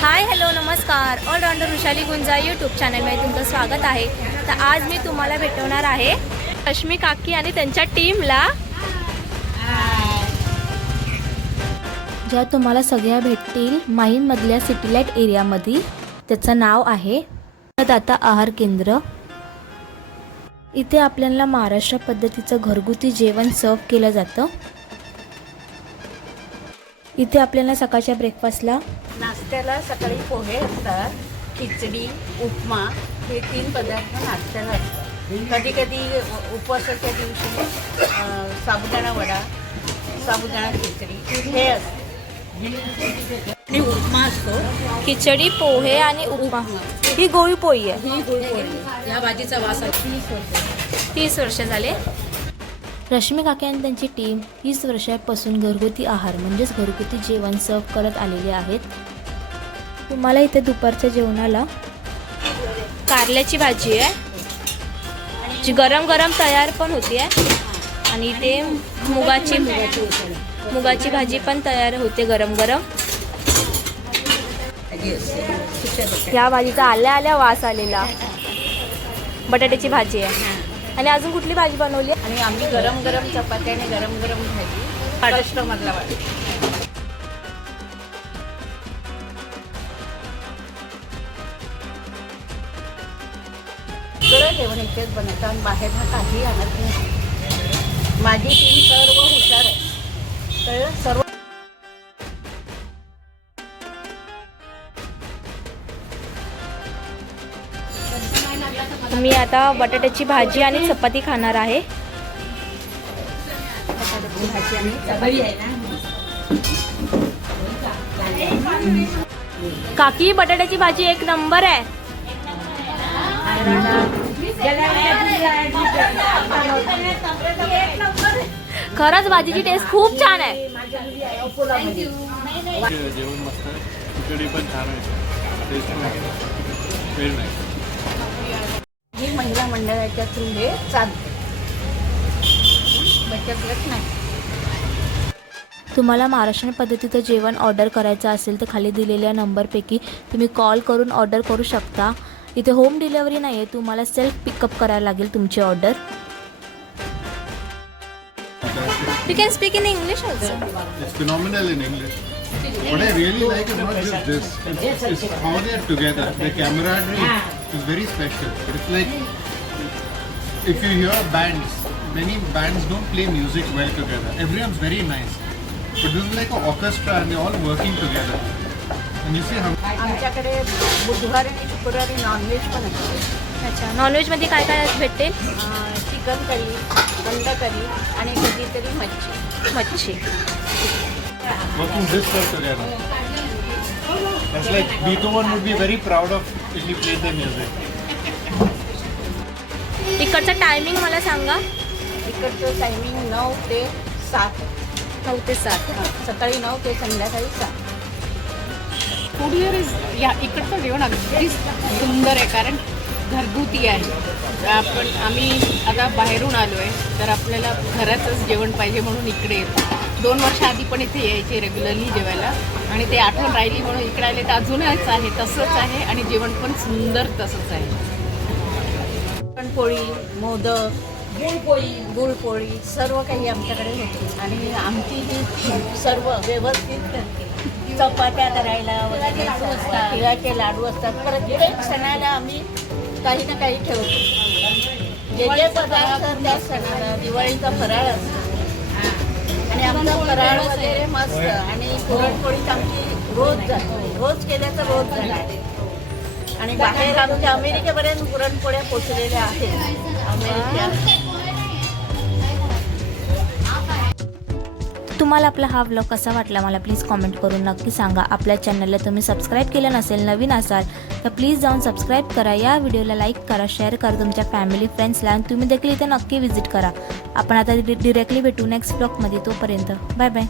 हाय hello नमस्कार. Allrounder Vrushali Gunja YouTube चॅनलमध्ये तुमचं स्वागत आहे. तर आज मी तुम्हाला भेटवणार आहे रश्मी काकी आणि त्यांच्या टीमला ज्या तुम्हाला सगळ्या भेटतील माहीममधल्या सिटीलाईट एरियामध्ये त्याचं नाव आहे दाता आहार केंद्र. इथे आपल्याला महाराष्ट्र पद्धतीचं घरगुती जेवण सर्व केलं जातं. इथे आपल्याला सकाळच्या ब्रेकफास्टला नाश्त्याला सकाळी पोहे असतात खिचडी उपमा हे तीन पदार्थ नाश्त्याला असतात. कधी कधी उपवासाच्या दिवशी साबुदाणा वडा साबुदाणा खिचडी हे असते आणि उपमा असतो. खिचडी पोहे आणि उपमा. ही गोळी पोळी आहे. ही गुळपोळी या भाजीचा वास आहे. तीस वर्ष तीस वर्ष झाले. रश्मी काके आणि त्यांची टीम तीस वर्षापासून घरगुती आहार म्हणजेच घरगुती जेवण सर्व करत आलेले आहेत. तुम्हाला इथे दुपारच्या जेवणाला कारल्याची भाजी आहे जी गरम गरम तयार पण होती आहे आणि इथे मुगाची मुगाची भाजी पण तयार होते गरम गरम. भाजी या भाजीचा आल्या आल्या वास आलेला. बटाट्याची भाजी आहे. आणि अजून कुठली भाजी बनवली? आणि आम्ही गरम गरम चपाती आणि गरम गरम भाजी महाराष्ट्रामधला वाटतो. सगळं जेवण इथेच बनवतं. आणि बाहेर काही आणत नाही. माझी टीम सर्व हुशार आहे. तर सर्व मी आता बटाट्याची भाजी आणि चपाती खाणार आहे. बटाट्याची भाजी आणि चपाती काकी बटाट्याची भाजी एक नंबर आहे. खरंच भाजीची टेस्ट खूप छान आहे. जेवण मस्त खिचडी पण छान आहे. टेस्ट नाही नाईस ही महिला मंडळाच्या थ्रू हे चालते बचत गट नाही. तुम्हाला महाराष्ट्रीयन पद्धतीचं जेवण ऑर्डर करायचं असेल तर खाली दिलेल्या नंबरपैकी तुम्ही कॉल करून ऑर्डर करू शकता. इथे होम डिलेवरी नाही आहे तुम्हाला सेल्फ पिकअप करायला लागेल तुमची order. You can speak in English also It's phenomenal in English. What I really like is not just this, it's, it's how they're together. The camaraderie is very special. It's like if you hear bands, many bands don't play music well together. Everyone's very nice. But this is like an orchestra and they're all working together. And you see how आमच्याकडे बुधवारी आणि शुक्रवारी non veg पण असते अच्छा नॉनव्हेजमध्ये काय काय भेटेल चिकन करी अंडा करी आणि कधीतरी मच्छी मच्छी working this well together. That's like Beethoven would be very proud of इकडचं टायमिंग मला सांगा. इकडचं टायमिंग नऊ ते सात. नऊ ते सात. सकाळी नऊ ते संध्याकाळी सात. कुरिअर इज या इकडचं जेवण अगदी सुंदर आहे कारण घरगुती आहे. आपण आम्ही आता बाहेरून आलो आहे तर आपल्याला घराचंच जेवण पाहिजे म्हणून इकडे येतो. दोन वर्ष आधी पण इथे यायचे रेग्युलरली जेवायला. आणि ते आठवण राहिली म्हणून इकडे आले तर अजूनच आहे तसंच आहे आणि जेवण पण सुंदर तसंच आहे. पुरणपोळी मोदक गुळपोळी गुळपोळी सर्व काही आमच्याकडे होते आणि आमची ही सर्व व्यवस्थित चपात्या करायला वगैरे असतात तिळाचे लाडू असतात. प्रत्येक सणाला आम्ही काही ना काही ठेवतो. जे जे पदार्थ त्या सणाला दिवाळीचा फराळ असतो आणि फराळ वगैरे मस्त. आणि पुरणपोळीच आमची रोज जाते रोज केल्या तर रोज जाणार आणि बाहेर आमच्या अमेरिकेपर्यंत पुरणपोळ्या पोचलेल्या आहेत. अमेरिका तुम्हाला आपला हा व्लॉग कसा वाटला मला प्लीज कॉमेंट करून नक्की सांगा. आपल्या चॅनलला तुम्ही सबस्क्राईब केलं नसेल नवीन असाल तर प्लीज जाऊन सबस्क्राईब करा. या व्हिडिओला लाईक करा शेअर करा तुमच्या फॅमिली फ्रेंड्सला आणि तुम्ही देखील इथे नक्की व्हिजिट करा. आपण आता डिरेक्टली भेटू नेक्स्ट ब्लॉगमध्ये तोपर्यंत. Bye bye